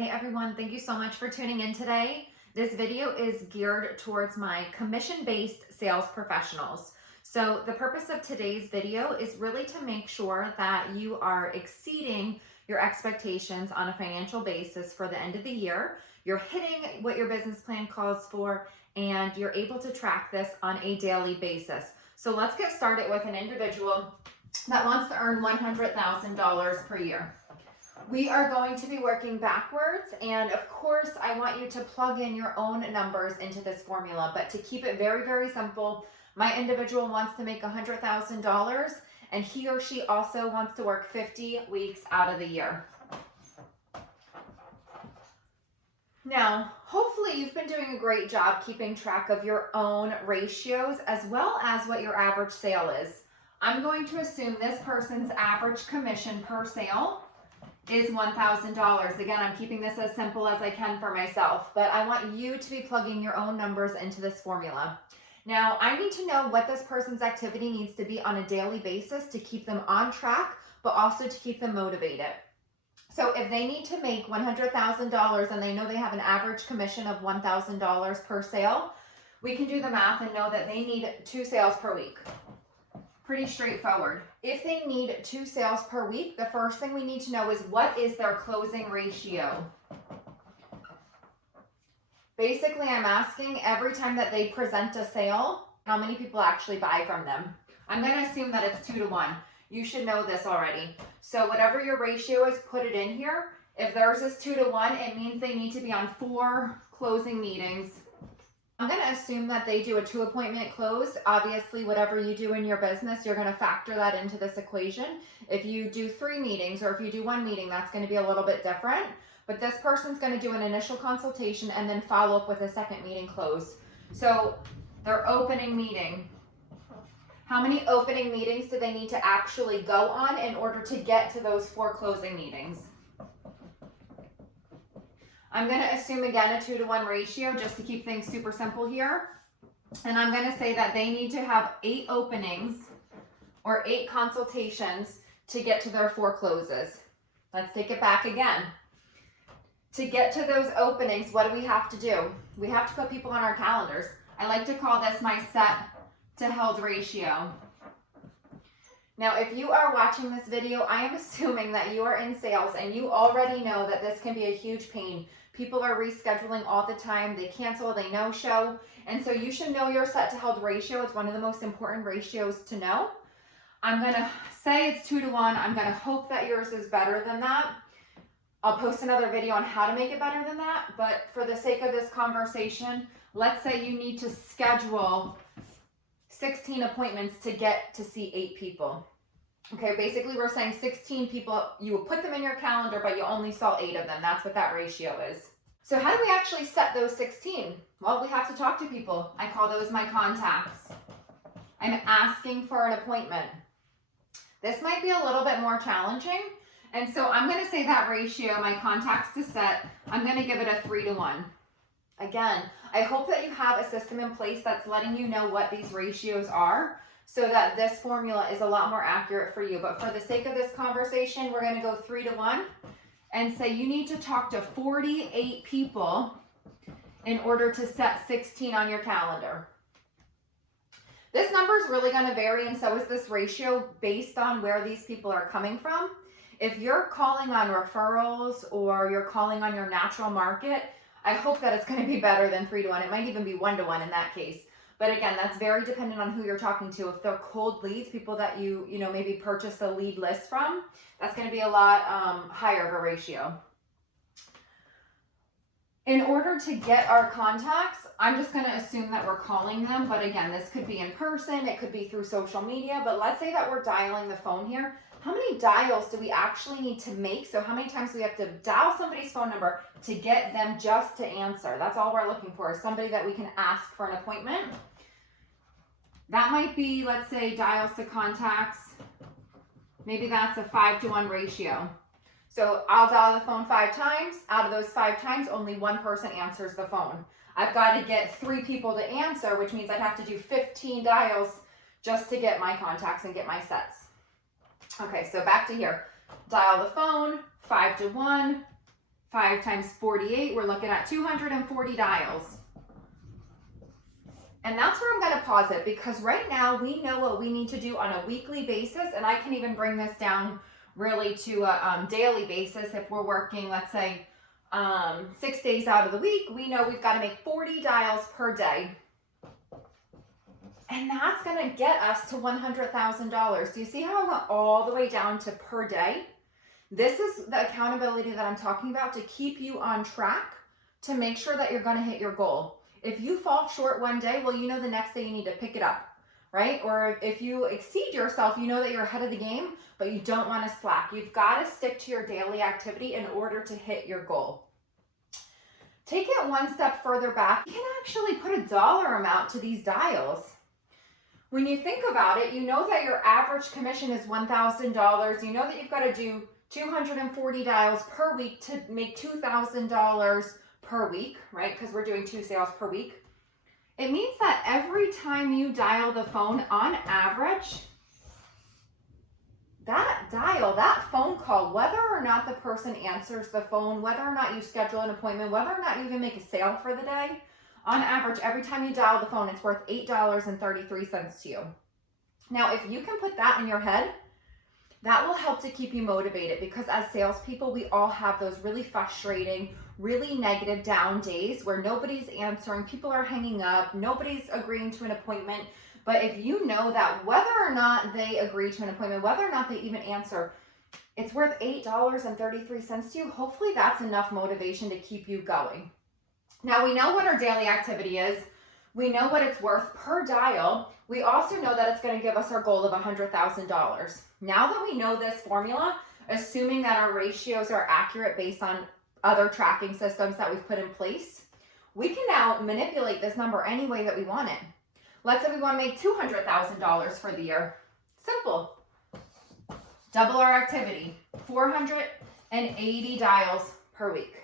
Hey everyone, thank you so much for tuning in today. This video is geared towards my commission-based sales professionals. So the purpose of today's video is really to make sure that you are exceeding your expectations on a financial basis for the end of the year. You're hitting what your business plan calls for, and you're able to track this on a daily basis. So let's get started with an individual that wants to earn $100,000 per year. We are going to be working backwards, and of course I want you to plug in your own numbers into this formula, but to keep it very, very simple, my individual wants to make $100,000 and he or she also wants to work 50 weeks out of the year. Now, hopefully you've been doing a great job keeping track of your own ratios as well as what your average sale is. I'm going to assume this person's average commission per sale is $1,000. Again, I'm keeping this as simple as I can for myself, but I want you to be plugging your own numbers into this formula. Now, I need to know what this person's activity needs to be on a daily basis to keep them on track, but also to keep them motivated. So if they need to make $100,000 and they know they have an average commission of $1,000 per sale, we can do the math and know that they need 2 sales per week. Pretty straightforward. If they need 2 sales per week, the first thing we need to know is what is their closing ratio. Basically, I'm asking every time that they present a sale, how many people actually buy from them. I'm going to assume that it's 2 to 1. You should know this already. So whatever your ratio is, put it in here. If theirs is 2 to 1, it means they need to be on 4 closing meetings. I'm going to assume that they do a 2-appointment close. Obviously, whatever you do in your business, you're going to factor that into this equation. If you do 3 meetings or if you do 1 meeting, that's going to be a little bit different. But this person's going to do an initial consultation and then follow up with a second meeting close. So their opening meeting. How many opening meetings do they need to actually go on in order to get to those 4 closing meetings? I'm going to assume again a 2 to 1 ratio just to keep things super simple here. And I'm going to say that they need to have 8 openings or 8 consultations to get to their 4 closes. Let's take it back again. To get to those openings, what do we have to do? We have to put people on our calendars. I like to call this my set to held ratio. Now, if you are watching this video, I am assuming that you are in sales and you already know that this can be a huge pain. People are rescheduling all the time. They cancel, they no-show. And so you should know your set to held ratio. It's one of the most important ratios to know. I'm going to say it's 2 to 1. I'm going to hope that yours is better than that. I'll post another video on how to make it better than that. But for the sake of this conversation, let's say you need to schedule 16 appointments to get to see 8 people. Okay, basically we're saying 16 people, you will put them in your calendar, but you only saw 8 of them. That's what that ratio is. So how do we actually set those 16? Well, we have to talk to people. I call those my contacts. I'm asking for an appointment. This might be a little bit more challenging. And so I'm going to say that ratio, my contacts to set, I'm going to give it a 3 to 1. Again, I hope that you have a system in place that's letting you know what these ratios are so that this formula is a lot more accurate for you. But for the sake of this conversation, we're going to go 3 to 1 and say you need to talk to 48 people in order to set 16 on your calendar. This number is really going to vary, and so is this ratio based on where these people are coming from. If you're calling on referrals or you're calling on your natural market, I hope that it's going to be better than 3 to 1. It might even be 1 to 1 in that case. But again, that's very dependent on who you're talking to. If they're cold leads, people that you maybe purchased a lead list from, that's going to be a lot higher of a ratio. In order to get our contacts, I'm just going to assume that we're calling them. But again, this could be in person. It could be through social media. But let's say that we're dialing the phone here. How many dials do we actually need to make? So how many times do we have to dial somebody's phone number to get them just to answer? That's all we're looking for, is somebody that we can ask for an appointment. That might be, let's say, dials to contacts. Maybe that's a 5 to 1 ratio. So I'll dial the phone 5 times. Out of those 5 times, only 1 person answers the phone. I've got to get 3 people to answer, which means I'd have to do 15 dials just to get my contacts and get my sets. Okay, so back to here. Dial the phone, 5 to 1, 5 times 48, we're looking at 240 dials. And that's where I'm going to pause it, because right now we know what we need to do on a weekly basis, and I can even bring this down really to a daily basis. If we're working, let's say, 6 days out of the week, we know we've got to make 40 dials per day. And that's going to get us to $100,000. Do you see how I went all the way down to per day? This is the accountability that I'm talking about to keep you on track, to make sure that you're going to hit your goal. If you fall short one day, well, you know the next day you need to pick it up, right? Or if you exceed yourself, you know that you're ahead of the game, but you don't want to slack. You've got to stick to your daily activity in order to hit your goal. Take it one step further back. You can actually put a dollar amount to these dials. When you think about it, you know that your average commission is $1,000. You know that you've got to do 240 dials per week to make $2,000 per week, right? Because we're doing 2 sales per week. It means that every time you dial the phone, on average, that dial, that phone call, whether or not the person answers the phone, whether or not you schedule an appointment, whether or not you even make a sale for the day, on average, every time you dial the phone, it's worth $8.33 to you. Now, if you can put that in your head, that will help to keep you motivated, because as salespeople, we all have those really frustrating, really negative down days where nobody's answering, people are hanging up, nobody's agreeing to an appointment. But if you know that whether or not they agree to an appointment, whether or not they even answer, it's worth $8.33 to you, hopefully that's enough motivation to keep you going. Now, we know what our daily activity is. We know what it's worth per dial. We also know that it's going to give us our goal of $100,000. Now that we know this formula, assuming that our ratios are accurate based on other tracking systems that we've put in place, we can now manipulate this number any way that we want it. Let's say we want to make $200,000 for the year. Simple. Double our activity, 480 dials per week.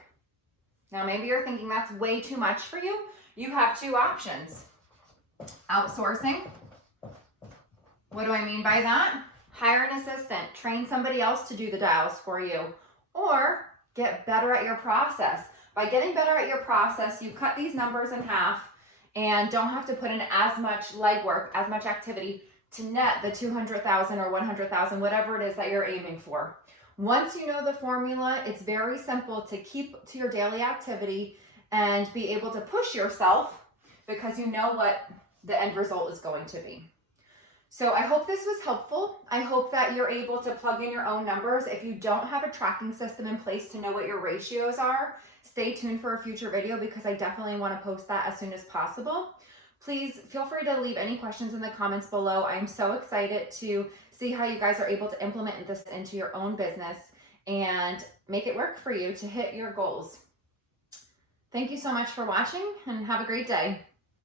Now, maybe you're thinking that's way too much for you. You have 2 options. Outsourcing. What do I mean by that? Hire an assistant, train somebody else to do the dials for you, or get better at your process. By getting better at your process, you cut these numbers in half and don't have to put in as much legwork, as much activity to net the 200,000 or 100,000, whatever it is that you're aiming for. Once you know the formula, it's very simple to keep to your daily activity and be able to push yourself, because you know what the end result is going to be. So I hope this was helpful. I hope that you're able to plug in your own numbers. If you don't have a tracking system in place to know what your ratios are, stay tuned for a future video, because I definitely want to post that as soon as possible. Please feel free to leave any questions in the comments below. I'm so excited to see how you guys are able to implement this into your own business and make it work for you to hit your goals. Thank you so much for watching, and have a great day.